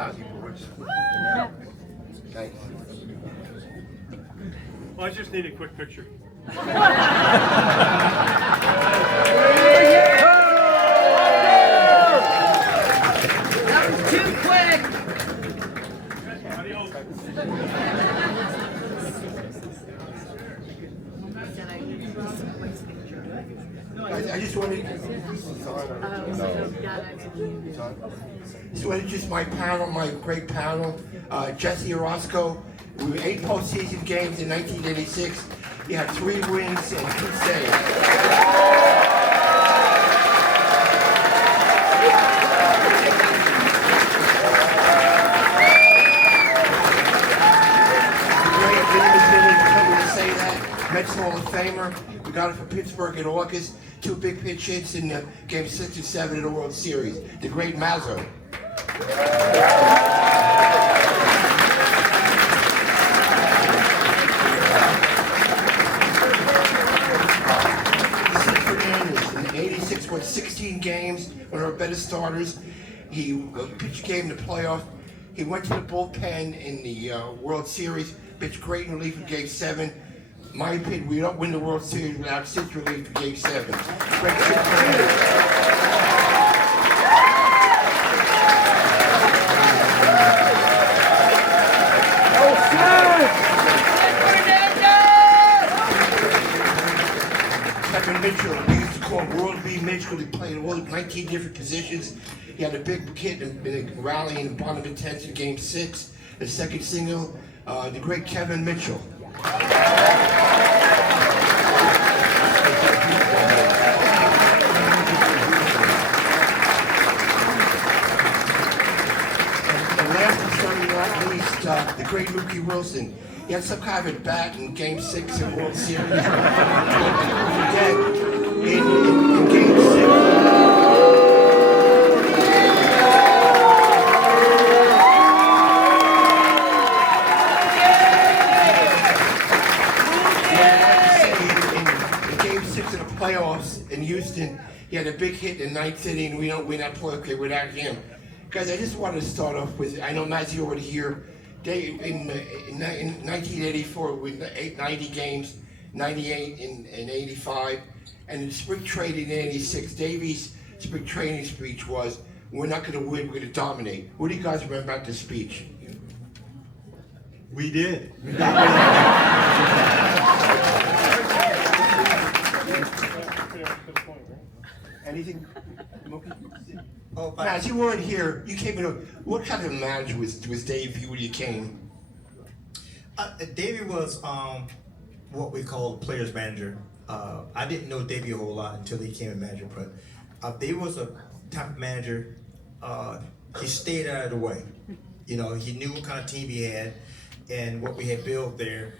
lousy boards. Thank you. Well, I just need a quick picture. That was too quick. Adios. I just wanted. So it's just my panel, my great panel. Jesse Orosco. We were 8 postseason games in 1986. He had 3 wins and 2 saves. Mets Hall of Famer. We got it from Pittsburgh in August. 2 big pitch hits in Game 6 and 7 of the World Series. The great Mazzilli. Fernandez in '86 won 16 games, one of our better starters. He pitched a game in the playoff. He went to the bullpen in the World Series, pitched great in relief in Game 7. My opinion, we don't win the World Series without Sid's relief for Game 7. Great Sid Fernandez. Kevin Mitchell, we used to call him World B. Mitchell. He played all 19 different positions. He had a big hit in a rally in the bottom of the 10th in Game 6, the second single. The great Kevin Mitchell. The last but certainly not least, the great Mookie Wilson. He had some kind of a bat in Game 6 of the World Series. Again, in Game 6. Playoffs in Houston, he had a big hit in the 9th inning. We don't win that play, okay, without him. Guys, I just wanted to start off with, I know Mazzilli already here. In 1984, we won 90 games, 98 and 85, and in spring training in 86, Davey's spring training speech was, we're not going to win, we're going to dominate. What do you guys remember about this speech? We did. Anything, Mookie? Oh, Matt, you weren't here. You came in. What kind of manager was Dave when you came? Davey was what we call a player's manager. I didn't know Davey a whole lot until he became a manager, but Davey was a type of manager. He stayed out of the way. You know, he knew what kind of team he had and what we had built there.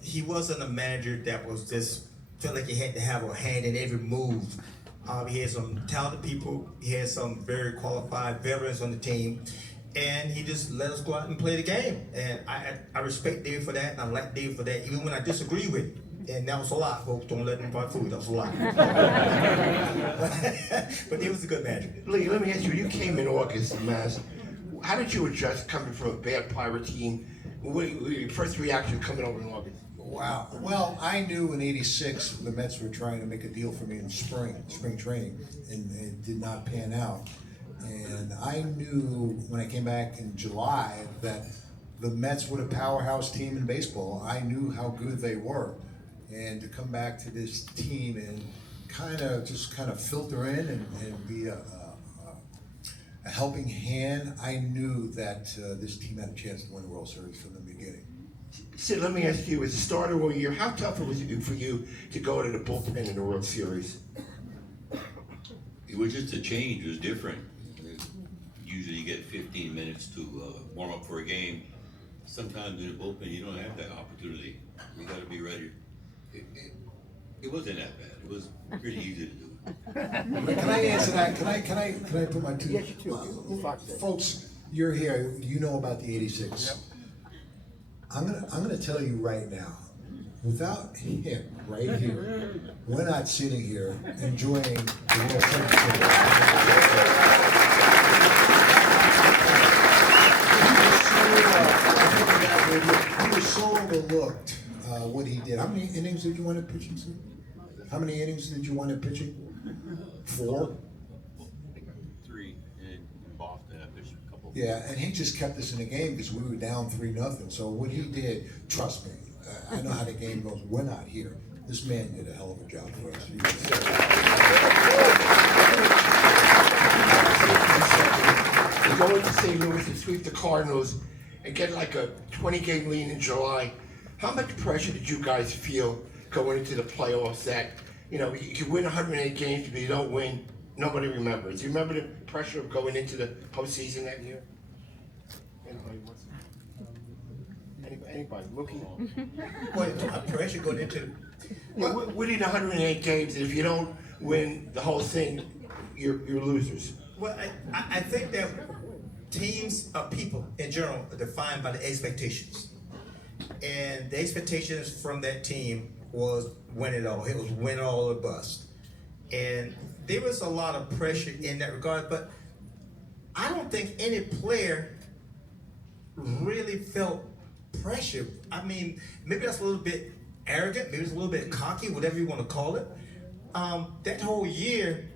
He wasn't a manager that was just felt like he had to have a hand in every move. He had some talented people. He had some very qualified veterans on the team, and he just let us go out and play the game. And I respect Dave for that, and I like Dave for that, even when I disagree with him. And that was a lot, folks. Don't let him buy food. That was a lot. But he was a good manager. Lee, let me ask you. You came in August, Maz. How did you adjust coming from a bad Pirate team? What your first reaction coming over in August? Wow. Well, I knew in '86 the Mets were trying to make a deal for me in spring training, and it did not pan out. And I knew when I came back in July that the Mets were a powerhouse team in baseball. I knew how good they were. And to come back to this team and kind of filter in and be a helping hand, I knew that this team had a chance to win the World Series from the beginning. Sid, let me ask you, as a starter all year, how tough was it for you to go to the bullpen in the World Series? It was just a change. It was different. Usually you get 15 minutes to warm up for a game. Sometimes in the bullpen you don't have that opportunity. You got to be ready. It wasn't that bad. It was pretty easy to do. Can I answer that? Can I put my two? Yes, you do. Folks, you're here. You know about the '86. Yep. I'm gonna tell you right now. Without him right here, we're not sitting here enjoying the World Championship. wind up pitching, sir? How many innings did you wind up pitching? 4? 3 in Boston. I pitched a couple. Yeah, and he just kept us in the game because we were down 3-0. So what he did, trust me, I know how the game goes. We're not here. This man did a hell of a job for us. To go into St. Louis and sweep the Cardinals and get like a 20-game lead in July, how much pressure did you guys feel going into the playoffs that, you know, you win 108 games, but you don't win, nobody remembers? You remember the pressure of going into the postseason that year? Anybody wants to? Anybody? Mookie? What pressure going into? Winning 108 games, and if you don't win the whole thing, you're losers. Well, I think that teams are people in general are defined by the expectations. And the expectations from that team was win it all. It was win all or bust. And there was a lot of pressure in that regard, but I don't think any player really felt pressure. I mean, maybe that's a little bit arrogant, maybe it's a little bit cocky, whatever you want to call it. That whole year,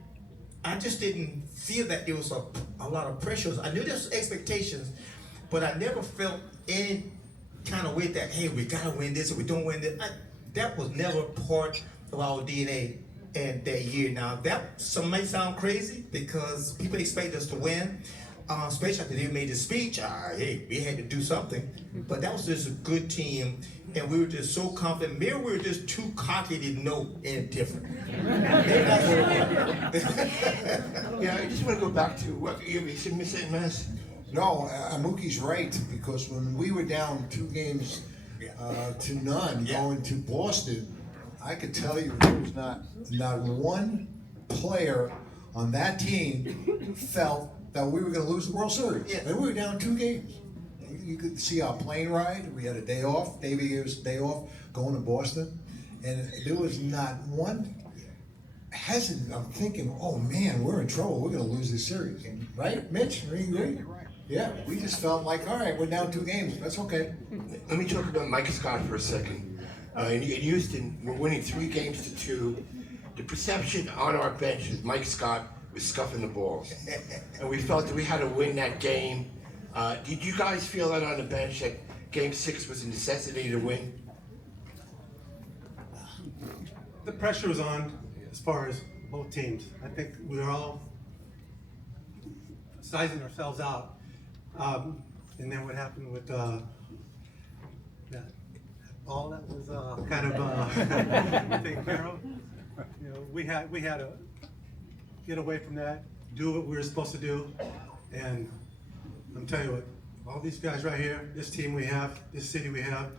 I just didn't feel that there was a lot of pressures. I knew there was expectations, but I never felt any kind of way that, hey, we gotta win this or we don't win this. That was never part of our DNA in that year. Now, some may sound crazy because people expect us to win, especially after they made the speech. Hey, we had to do something. But that was just a good team, and we were just so confident. Maybe we were just too cocky to know any different. Yeah, I just want to go back to what you said, Mr. Mass. No, Mookie's right, because when we were down 2 games to none going to Boston, I could tell you there was not one player on that team felt that we were going to lose the World Series. Yeah. And we were down 2 games. You could see our plane ride. We had a day off. Davey gave us a day off going to Boston. And there was not one hesitant. I'm thinking, oh man, we're in trouble. We're going to lose this series. Right, Mitch? Are you agree? Yeah, we just felt like, all right, we're down 2 games. That's okay. Let me talk about Mike Scott for a second. In Houston, we're winning 3 games to 2. The perception on our bench is Mike Scott was scuffing the balls. And we felt that we had to win that game. Did you guys feel that on the bench that Game 6 was a necessity to win? The pressure was on as far as both teams. I think we were all sizing ourselves out. And then what happened with that ball that was kind of taken care of. You know, we had to get away from that, do what we were supposed to do, and I'm telling you what, all these guys right here, this team we have, this city we have,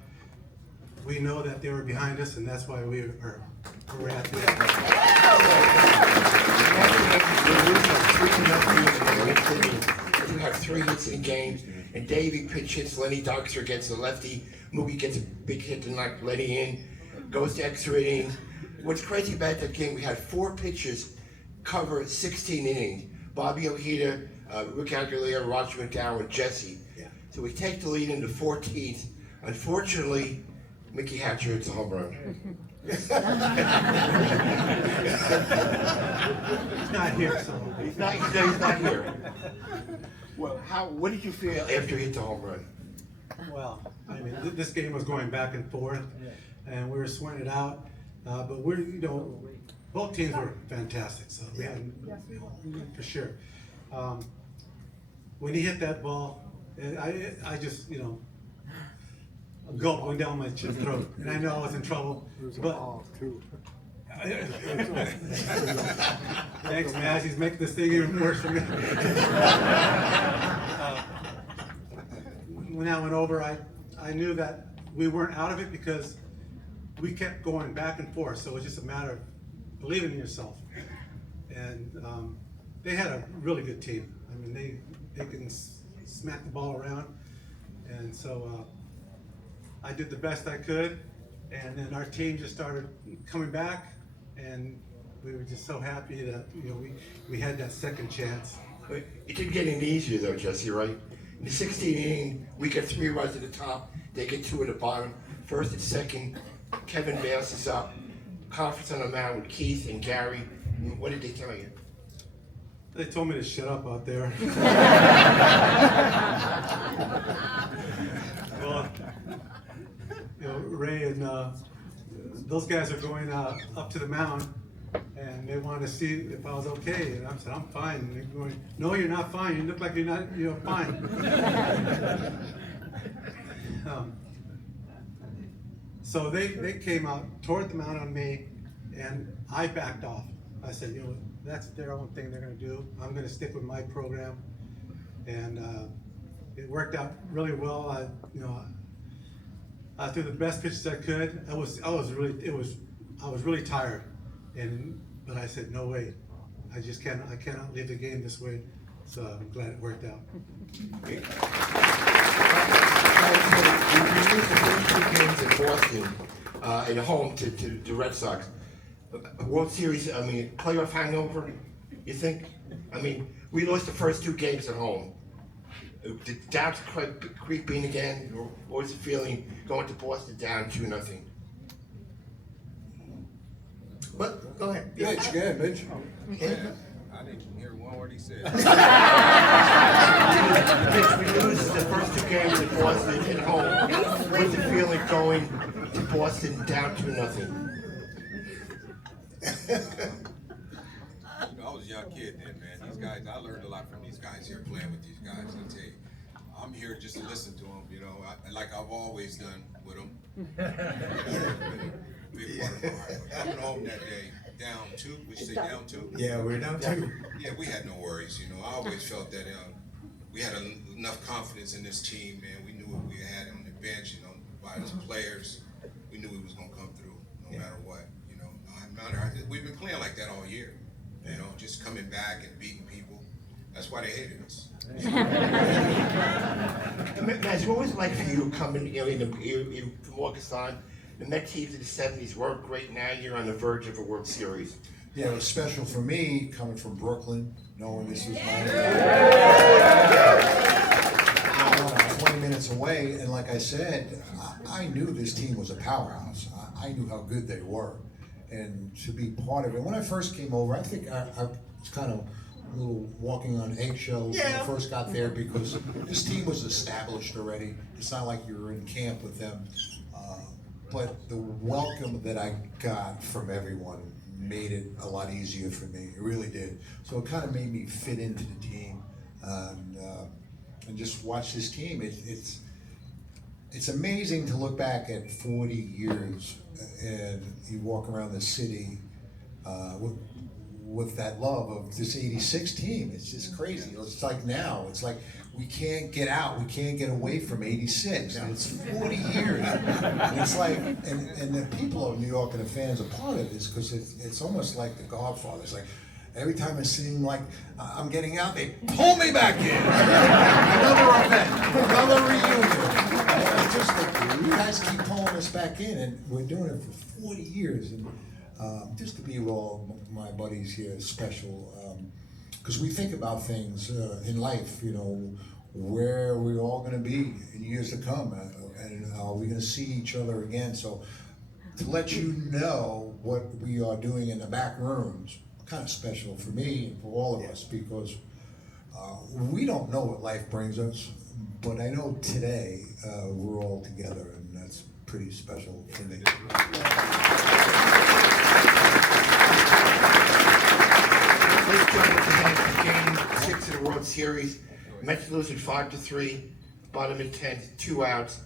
we know that they were behind us, and that's why we are where we're at today. You have 3 hits in games, and Davey pitch hits, Lenny Doxer gets a lefty, Mookie gets a big hit to knock Lenny in, goes to extra inning. What's crazy about that game, we had 4 pitchers cover 16 innings. Bobby Ojeda, Rick Aguilera, Roger McDowell, and Jesse. Yeah. So we take the lead in the 14th. Unfortunately, Mickey Hatcher hits a home run. He's not here, so. He's not here. Well, what did you feel after he hit the home run? Well, I mean, this game was going back and forth, and we were sweating it out. But both teams were fantastic, so we had, for sure. When he hit that ball, I just, a gulp went down my throat, and I know I was in trouble. But thanks, Maz. He's making this thing even worse for me. When that went over, I knew that we weren't out of it because we kept going back and forth. So it was just a matter of believing in yourself. And they had a really good team. I mean, they can smack the ball around. And so I did the best I could. And then our team just started coming back. And we were just so happy that we had that second chance. It didn't get any easier though, Jesse, right? In the 16th inning, we get 3 runs at the top. They get 2 at the bottom. First and second, Kevin Bass is up. conference on the mound with Keith and Gary. What did they tell you? They told me to shut up out there. Well, you know, Ray and those guys are going up to the mound, and they wanted to see if I was okay, and I said, I'm fine. And they're going, no, you're not fine. You look like you're fine. So they came out toward the mound on me, and I backed off. I said, you know, that's their own thing they're going to do. I'm going to stick with my program, and it worked out really well. I threw the best pitches I could. I was really tired, but I said, no way, I cannot leave the game this way. So I'm glad it worked out. We lose the first 2 games in Boston, at home to the Red Sox. World Series, I mean, playoff hangover, you think? I mean, we lost the first 2 games at home. Did doubts creep in again? Or what was the feeling going to Boston down 2-0? But go ahead. Mitch, go ahead, Mitch. I didn't hear one word he said. We lose the first 2 games in Boston at home. What's the feeling going to Boston down 2-0? I was a young kid then, man. These guys, I learned a lot from these guys here, playing with these guys. I tell you, I'm here just to listen to them, you know, like I've always done with them. Big part of my heart. But coming home that day, down 2, we say down 2? Yeah, we're down 2. Yeah, we had no worries, you know. I always felt that we had enough confidence in this team, man. We knew what we had on the bench, you know, by the players. We knew we was going to come through no matter what. We've been playing like that all year, you know, just coming back and beating people. That's why they hated us. Guys, what was it like for you coming, you know, from August on? The Met teams in the 70s weren't great. Now you're on the verge of a World Series. Yeah, it was special for me coming from Brooklyn, knowing this was my 20 minutes away, and like I said, I knew this team was a powerhouse. I knew how good they were. And to be part of it. When I first came over, I think I was kind of a little walking on eggshells when I first got there because this team was established already. It's not like you were in camp with them. But the welcome that I got from everyone made it a lot easier for me. It really did. So it kind of made me fit into the team and just watch this team. It's amazing to look back at 40 years and you walk around the city with that love of this 86 team. It's just crazy. It's like now, it's like we can't get out, we can't get away from 86. And it's 40 years. And it's like, and the people of New York and the fans are part of this because it's almost like The Godfather. It's like, every time it seems like I'm getting out, they pull me back in. Another event, another reunion. And it's just like, you guys keep pulling us back in, and we're doing it for 40 years. And just to be with all my buddies here is special. Because we think about things in life, you know, where we're all going to be in years to come. And are we going to see each other again? So to let you know what we are doing in the back rooms, kind of special for me and for all of us, because we don't know what life brings us, but I know today we're all together, and that's pretty special for me. Let's jump into game 6 of the World Series. Mets losing 5-3, bottom of 10, 2 outs.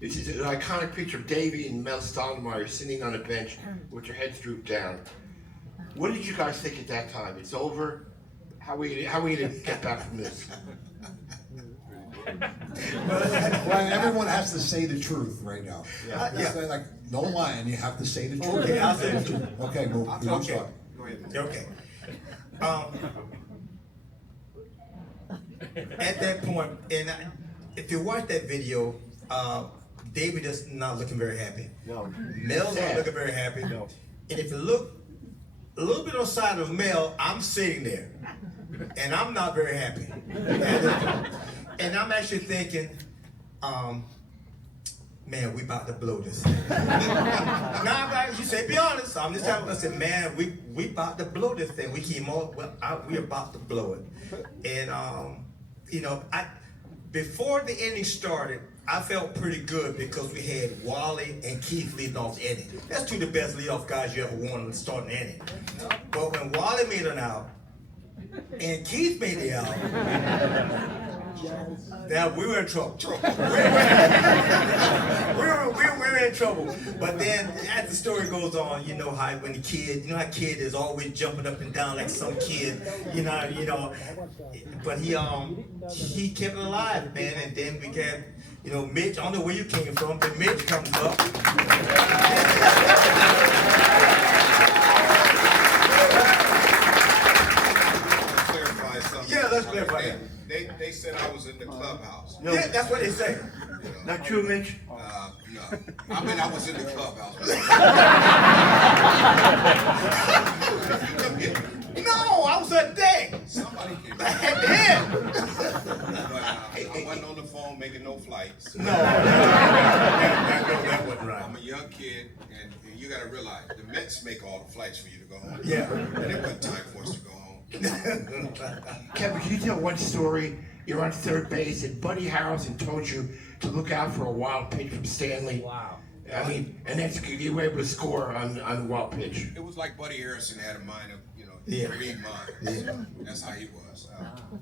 This is an iconic picture of Davey and Mel Stoudemire sitting on a bench with their heads drooped down. What did you guys think at that time? It's over. How are we gonna get back from this? Well, everyone has to say the truth right now. Like, no lying. You have to say the truth. Okay, I'll say the truth. Okay, move. Okay. Okay. At that point, and if you watch that video, David is not looking very happy. No. Mel's not looking very happy. No. And if you look a little bit on the side of Mel, I'm sitting there, and I'm not very happy. And I'm actually thinking, man, we about to blow this thing. Nah, you say, be honest. I'm just telling you, I said, man, we about to blow this thing. We came on, we about to blow it. And, you know, before the inning started, I felt pretty good because we had Wally and Keith leading off the inning. That's two of the best leadoff guys you ever won in the starting inning. But when Wally made an out and Keith made the out, now we were in trouble. we were in trouble. But then as the story goes on, you know how when the kid, you know how kid is always jumping up and down like some kid, you know. But he kept it alive, man. And then we got, you know, Mitch. I don't know where you came from, but Mitch comes up. Clarify something. Yeah, let's clarify that. They said I was in the clubhouse. No. Yeah, that's what they say. Not true, Mitch? No. I mean, I was in the clubhouse. No, I was at day. Somebody came. At the end. But I wasn't on the phone making no flights. No, that wasn't right. I'm a young kid, and you got to realize the Mets make all the flights for you to go home. Yeah. And it wasn't time for us to go home. Kevin, can you tell one story? You're on third base, and Buddy Harrelson told you to look out for a wild pitch from Stanley. Wow. I mean, and that's you were able to score on the wild pitch. It was like Buddy Harrison had a mind of, Yeah. read minds. Yeah. That's how he was.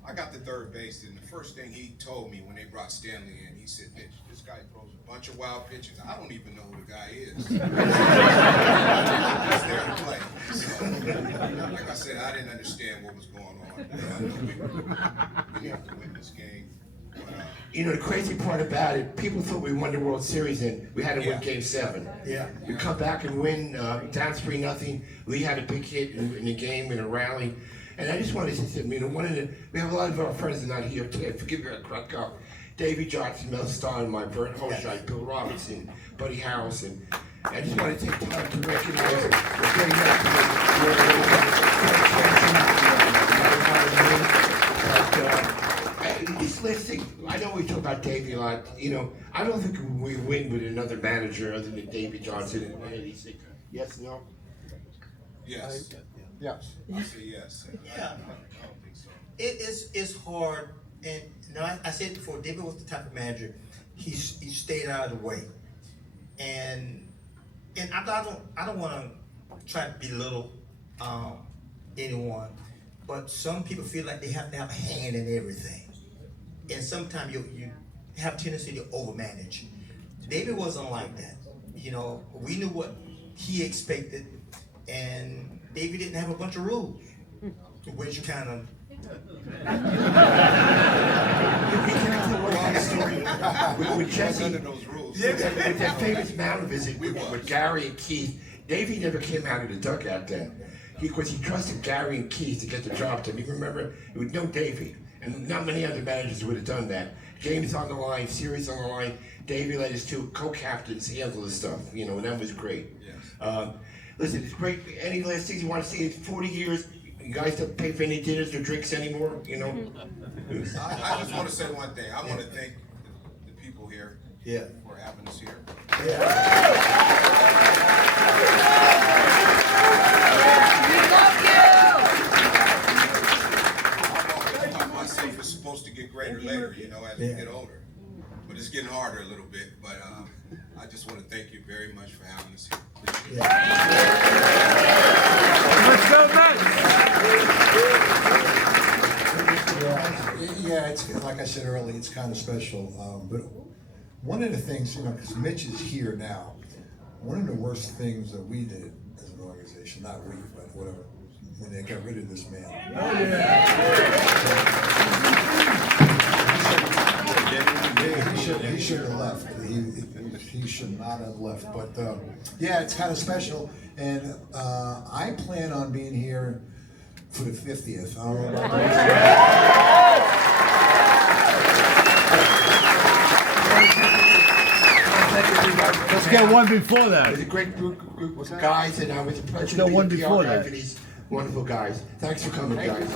I got to third base, and the first thing he told me when they brought Stanley in, he said, "Mitch, this guy throws a bunch of wild pitches. I don't even know who the guy is." He's there to play. So, like I said, I didn't understand what was going on. I know we have to win this game. But, You know, the crazy part about it, people thought we won the World Series and we had to win Game 7. Yeah. We come back and win, down 3-0. Lee had a big hit in the game, in a rally. And I just wanted to say, you know, we have a lot of our friends that are not here today. Forgive me, I crack up. Davey Johnson, Mel Steinmeier, Bert Holscheid, Bill Robinson, Buddy Harrelson. I just want to take time to recognize the great this listing, I know we talk about Davey a lot. You know, I don't think we win with another manager other than Davey Johnson in '86. Yes, no? yes. Yes. I say yes. Yeah. I don't think so. It's hard, and you know, I said before, David was the type of manager, he stayed out of the way, and I don't want to try to belittle anyone, but some people feel like they have to have a hand in everything, and sometimes you have a tendency to overmanage. David wasn't like that. You know, we knew what he expected, and David didn't have a bunch of rules, which kind of. With Jesse, Under those rules. with that famous mountain visit with Gary and Keith, Davey never came out of the dugout then. Because he trusted Gary and Keith to get the job done. You remember, it was no Davey. And not many other managers would have done that. Games on the line, series on the line. Davey let his two co-captains handle the stuff, you know, and that was great. Yes. Listen, it's great. Any last things you want to see? In 40 years, you guys don't pay for any dinners or drinks anymore, you know? I just want to say one thing. I want to thank the people here for having us here. I thought myself was supposed to get greater later, you know, as we get older. But it's getting harder a little bit. But I just want to thank you very much for having us here. Let's go, Mets! Yeah, it's like I said earlier, it's kind of special. But one of the things, you know, because Mitch is here now, one of the worst things that we did as an organization, not we, but whatever, when they got rid of this man. He should have left. He should not have left. But yeah, it's kind of special. And I plan on being here for the 50th. I don't know about Let's get one before that. It was a great group of guys, and it was a pleasure No, to one be before PR guy that. for these wonderful guys. Thanks for coming, guys.